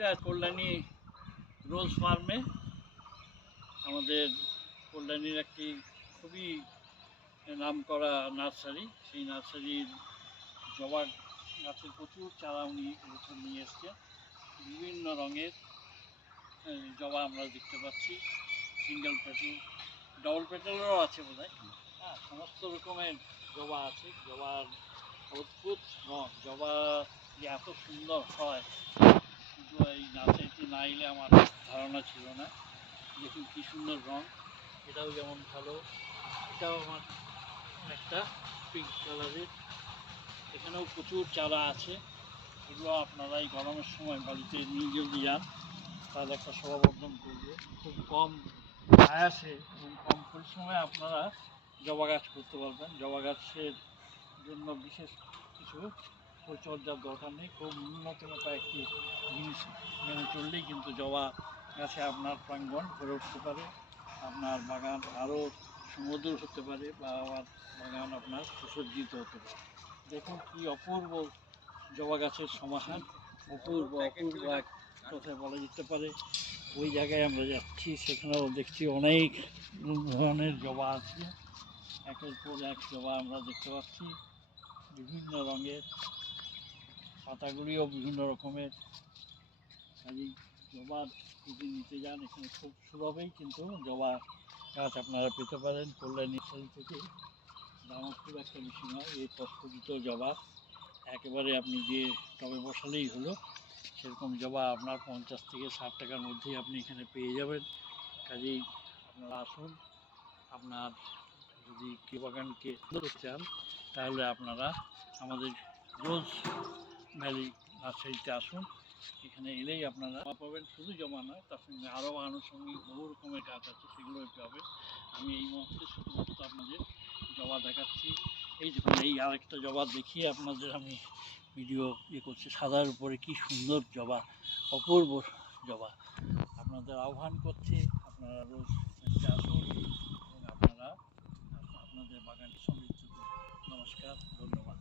মুহূর্তে কল্যাণী রোজ ফার্মে আমাদের কল্যাণীর একটি খুবই নামকরা নার্সারি, সেই নার্সারির জবা গাছের প্রচুর চারা উনি এবছর নিয়ে এসছেন। বিভিন্ন রঙের জবা আমরা দেখতে পাচ্ছি, সিঙ্গেল পেটাল, ডবল পেটালেরও আছে বোধহয়। হ্যাঁ, সমস্ত রকমের জবা আছে। জবার অদ্ভুত রঙ, জবা যে এত সুন্দর হয় শুধু এই নার্সারিতে না এলে আমার ধারণা ছিল না। দেখুন কী সুন্দর রঙ, এটাও যেমন ভালো, এটাও আমার একটা পিঙ্ক কালারের। এখানেও প্রচুর চারা আছে, এগুলো আপনারা এই গরমের সময় বাড়িতে নিয়ে যদি যান তাহলে একটা শোভাবর্ধন করবে। খুব কম আয়াসে এবং কম পরিশ্রমে আপনারা জবা গাছ করতে পারবেন। জবা গাছের জন্য বিশেষ কিছু পরিচর্যার দরকার নেই, খুব ন্যূনতম কয়েকটি জিনিস মেনে চললেই কিন্তু জবা গাছে আপনার প্রাঙ্গণ ভরে উঠতে পারে, আপনার বাগান আরও সুমধুর হতে পারে, বা বাগান আপনার সুসজ্জিত হতে পারে। দেখুন কি অপূর্ব জবা গাছের সমাহার, অপূর্ব অপূর্ব এক কথায় বলা যেতে পারে। ওই জায়গায় আমরা যাচ্ছি, সেখানেও দেখছি অনেক ধরনের জবা আছে, একের পর এক জবা আমরা দেখতে পাচ্ছি, বিভিন্ন রঙের, পাতাগুলিও বিভিন্ন রকমের। কাজেই জবা যদি নিতে যান এখানে খুব সুলভেই কিন্তু জবা গাছ আপনারা পেতে পারেন কল্যাণী নার্সারি থেকে। দামও খুব একটা বেশি নয়, এই প্রস্ফুটিত জবা একেবারে আপনি যে টবে বসালেই হলো সেরকম জবা আপনার 50 থেকে 60 টাকার মধ্যেই আপনি এখানে পেয়ে যাবেন। কাজেই আপনারা আসুন, আপনার যদি বাগানকে করতে চান তাহলে আপনারা আমাদের রোজ ভ্যালি নার্সারিতে আসুন। এখানে এলেই আপনারা পাবেন শুধু জবা নয়, তার সঙ্গে আরও আনুষঙ্গিক বহু রকমের গাছ আছে, সেগুলোই পাবেন। আমি এই মুহূর্তে শুধুমাত্র আপনাদের জবা দেখাচ্ছি। এই দেখুন, এই আরেকটা জবা দেখিয়ে আপনাদের আমি ভিডিও করছি। সাদার উপরে কি সুন্দর জবা, অপূর্ব জবা। আপনাদের আহ্বান করছি, আপনারা রোজ আসুন এবং আপনারা আপনাদের বাগানটি সমৃদ্ধ করুন। নমস্কার, ধন্যবাদ।